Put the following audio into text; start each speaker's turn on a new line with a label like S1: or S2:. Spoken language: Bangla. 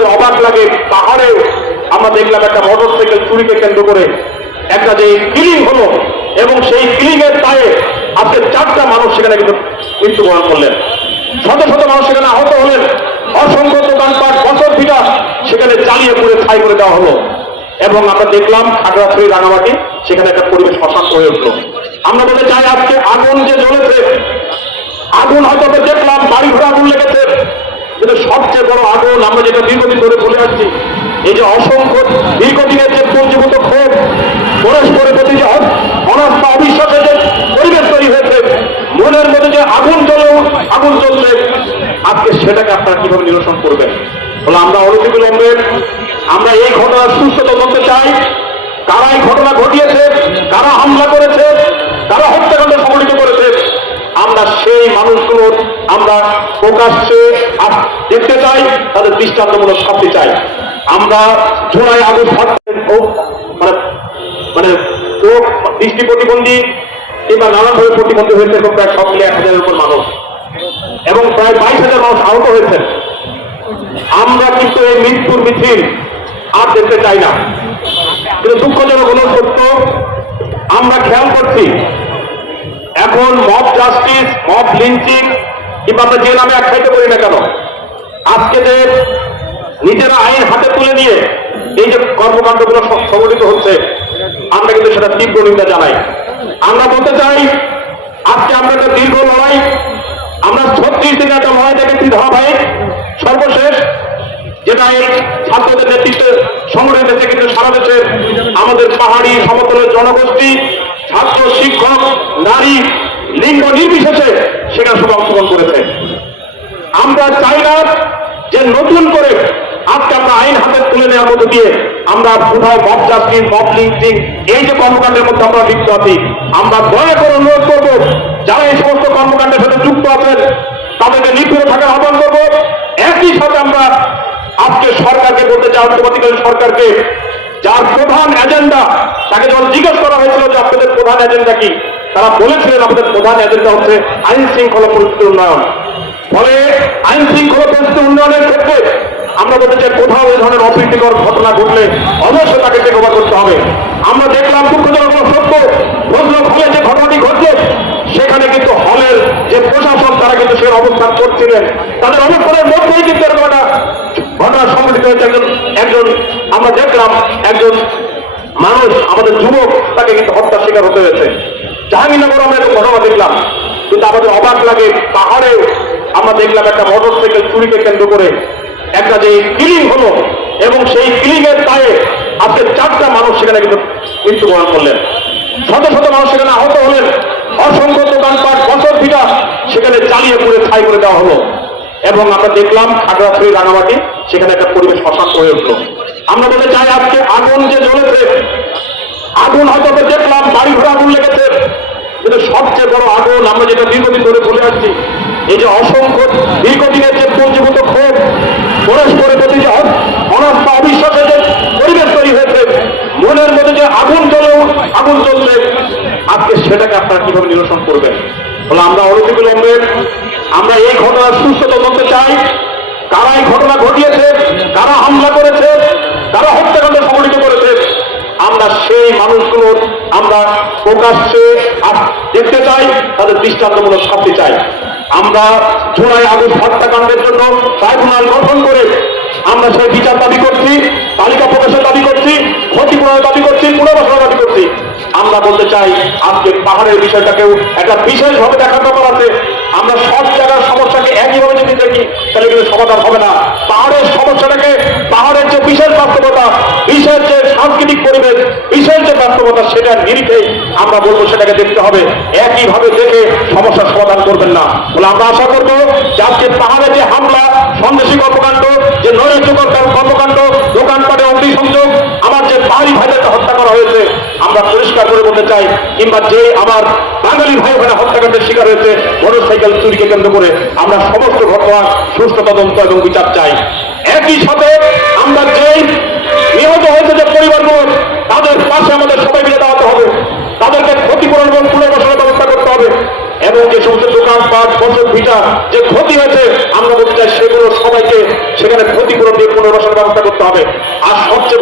S1: আমাদের অবাক লাগে, পাহাড়ে আমরা দেখলাম একটা মোটর সাইকেল চুরিকে কেন্দ্র করে। একটা যে কিলিং হলো, এবং সেই কিলিং এর দায়ে আজকে চারটা মানুষ সেখানে কিন্তু মৃত্যুবরণ করলেন। শত শত মানুষ সেখানে আহত হলেন। অসংখ্য দোকানপাট, বছর ভিটা সেখানে চালিয়ে পুড়ে ছাই করে দেওয়া হলো। এবং আমরা দেখলাম খাগড়াছড়ি, রাঙামাটি, সেখানে একটা পরিবেশ অশান্ত হয়ে উঠল। আমরা বলতে চাই আজকে আগুন যে জ্বলেছে, আগুন হয়তো দেখলাম, বাড়ি ঘরে আগুন লেগেছে। কিন্তু সবচেয়ে বড় আগুন আমরা যেটা দীর্ঘদিন ধরে বলে আসছি, এই যে অসংখ্য দীর্ঘদিনের যে পঞ্জীভূত ক্ষোভ, পরস্পরের প্রতি যে অনাস্থা অবিশ্বাসের যে পরিবেশ তৈরি হয়েছে, মনের মধ্যে যে আগুন জ্বলেও আগুন চলছে আজকে সেটাকে আপনারা কীভাবে নিরসন করবেন? বলে, আমরা অনতিবিলম্বে আমরা এই ঘটনার সুস্থ তদন্ত চাই, কারা এই ঘটনা ঘটিয়েছে, কারা হামলা করেছে, কারা হত্যাকাণ্ড সংগঠিত করেছে আমরা সেই মানুষগুলোর আমরা প্রকাশ্যে দেখতে চাই, তাদের দৃষ্টান্তমূলক শাস্তি চাই। আমরা আগুন হত্যা মানে মানে দৃষ্টি প্রতিবন্ধী কিংবা নানাভাবে প্রতিবন্ধী হয়েছে এবং প্রায় সব মিলে এক হাজারের উপর মানুষ। এবং প্রায় বাইশ হাজার মানুষ আহত হয়েছেন আমরা কিন্তু এই মৃত্যুর মিছিল আর দেখতে চাই না। কিন্তু দুঃখজনক হলো সত্য, আমরা খেয়াল করছি এখন মব জাস্টিস মব লিঞ্চিং কিংবা আমরা যে নামে আখ্যায়িত করি না কেন, আজকে যে নিজেরা আইন হাতে তুলে নিয়ে এই যে কর্মকাণ্ডগুলো সংগঠিত হচ্ছে, আমরা কিন্তু সেটা তীব্র নিন্দা জানাই। আমরা বলতে চাই, আজকে আমরা একটা দীর্ঘ লড়াই, আমরা ছত্রিশ দিনের একটা লড়াই দেখেছি ধারাবাহিক, সর্বশেষ, যেটা এই ছাত্রদের নেতৃত্বে হয়েছে কিন্তু সারা দেশে আমাদের পাহাড়ি সমতলের জনগোষ্ঠী ছাত্র শিক্ষক নারী, লিঙ্গ নির্বিশেষে সেখানে সব অংশগ্রহণ করেছে। আমরা চাই না যে নতুন করে আজকে আমরা আইন হাতে তুলে নেওয়ার মধ্যে দিয়ে আমরা কোথাও মব জাস্টিস মব লিঙ্কিং এই যে কর্মকাণ্ডের মধ্যে আমরা লিপ্ত আছি, আমরা দয়া করে অনুরোধ করব, যারা এই সমস্ত কর্মকাণ্ডের সাথে যুক্ত আছেন, তাদেরকে নিপুণ থাকার আহ্বান করব। একই সাথে আমরা আজকে সরকারকে বলতে চাই অন্তর্বর্তীকালীন সরকারকে যার প্রধান এজেন্ডা তাকে যখন জিজ্ঞেস করা হয়েছিল যে আপনাদের প্রধান এজেন্ডা কি, তারা বলেছিলেন আমাদের প্রধান এজেন্ডা হচ্ছে আইন শৃঙ্খলা পরিস্থিতি উন্নয়ন। ফলে আইন শৃঙ্খলা পরিস্থিতি উন্নয়নের ক্ষেত্রে আমরা বলতে চাই, কোথাও এই ধরনের অপ্রীতিকর ঘটনা ঘটলে অবশ্যই তাকে টেক ওভার করতে হবে। আমরা দেখলাম দুঃখজনক সত্য ফজল হলে যে ঘটনাটি ঘটছে, সেখানে কিন্তু হলের যে প্রশাসন তারা কিন্তু সে অবস্থান করছিলেন। তাদের অবস্থানের মধ্যেই কিন্তু এরকম একটা ঘটনা সংঘটিত হয়েছে একজন একজন, আমরা দেখলাম একজন মানুষ, আমাদের যুবক, তাকে কিন্তু হত্যার শিকার হতে হয়েছে। জাহাঙ্গীরনগর আমরা একটা ঘটনা দেখলাম, কিন্তু আমাদের অবাক লাগে পাহাড়ে আমরা দেখলাম একটা মোটর সাইকেল চুরিকে কেন্দ্র করে একটা যে কিলিং হলো, এবং সেই কিলিং এর দায়ে আজকে চারটা মানুষ সেখানে কিন্তু মৃত্যুবরণ করলেন। শত শত মানুষ সেখানে আহত হলেন। অসংখ্য দোকানপাট, বছর ভিটা সেখানে চালিয়ে পুড়ে ছাই করে দেওয়া হলো। এবং আমরা দেখলাম খাগড়াছড়ি রাঙামাটি, সেখানে একটা পরিবেশ অশান্ত হয়ে উঠল। আমরা বলতে চাই আজকে আগুন যে জ্বলেছে, আগুন হয়তো দেখলাম বাড়ি ঘরে আগুন লেগেছে, কিন্তু সবচেয়ে বড় আগুন আমরা যেটা দীর্ঘদিন ধরে বলে আসছি, এই যে অসংখ্য দীর্ঘদিনের যে পঞ্জীভূত ক্ষোভ পরস্পরের প্রতি যে অনাস্থা অবিশ্বাসের যে পরিবেশ তৈরি হয়েছে, মনের মধ্যে যে আগুন জ্বলেও আগুন জ্বলছে, আজকে সেটাকে আপনারা কীভাবে নিরসন করবেন? বলে আমরা অনতিবিলম্বে আমরা এই ঘটনার সুস্থ তদন্ত চাই। কারা এই ঘটনা ঘটিয়েছে, কারা হামলা করেছে, কারা হত্যাকাণ্ড সংগঠিত করেছে, আমরা সেই মানুষগুলোর আমরা প্রকাশ্যে দেখতে চাই, তাদের দৃষ্টান্তমূলক শাস্তি চাই। আমরা জুলাই আগস্ট হত্যাকাণ্ডের জন্য ট্রাইব্যুনাল গঠন করে আমরা সেই বিচার দাবি করছি, তালিকা প্রকাশের দাবি করছি, ক্ষতিপূরণের দাবি করছি, পুনর্বাসনের দাবি করছি। আমরা বলতে চাই, আজকে পাহাড়ের বিষয়টাকেও একটা বিশেষভাবে দেখার ব্যাপার আছে। আমরা সব জায়গার সমস্যাকে একইভাবে যদি দেখি, তাহলে কিন্তু সমাধান হবে না। পাহাড়ের সমস্যাটাকে পাহাড়ের যে বিশেষ বাস্তবতা, বিশেষ যে সাংস্কৃতিক পরিবেশ, বিশেষ যে বাস্তবতা সেটার নিরিখে আমরা বলব, সেটাকে দেখতে হবে। একইভাবে দেখে সমস্যার সমাধান করবেন না। বলে আমরা আশা করব যে আজকে পাহাড়ে যে হামলা সন্দেশী কর্মকাণ্ড, যে নৈরাজ্যকর কর্মকাণ্ড আমরা পরিষ্কার করে বলতে চাই, কিংবা যে আমার বাঙালি ভাই বোনেরা হত্যাকাণ্ডের শিকার হয়েছে মোটর সাইকেল চুরিকে কেন্দ্র করে আমরা সমস্ত ঘটনা, সুষ্ঠু তদন্ত এবং বিচার চাই। একই সাথে আমরা যেই নিহত হয়েছে যে পরিবারগুলো, তাদের পাশে আমাদের সবাই মিলে দাঁড়াতে হবে। তাদেরকে ক্ষতিপূরণ এবং পুনর্বাসনের ব্যবস্থা করতে হবে। এবং যে সমস্ত দোকানপাট, ফসল ভিটা যে ক্ষতি হয়েছে, আমরা বলতে চাই সেগুলো সবাইকে সেখানে ক্ষতিপূরণ দিয়ে পুনর্বাসনের ব্যবস্থা করতে হবে। আর সবচেয়ে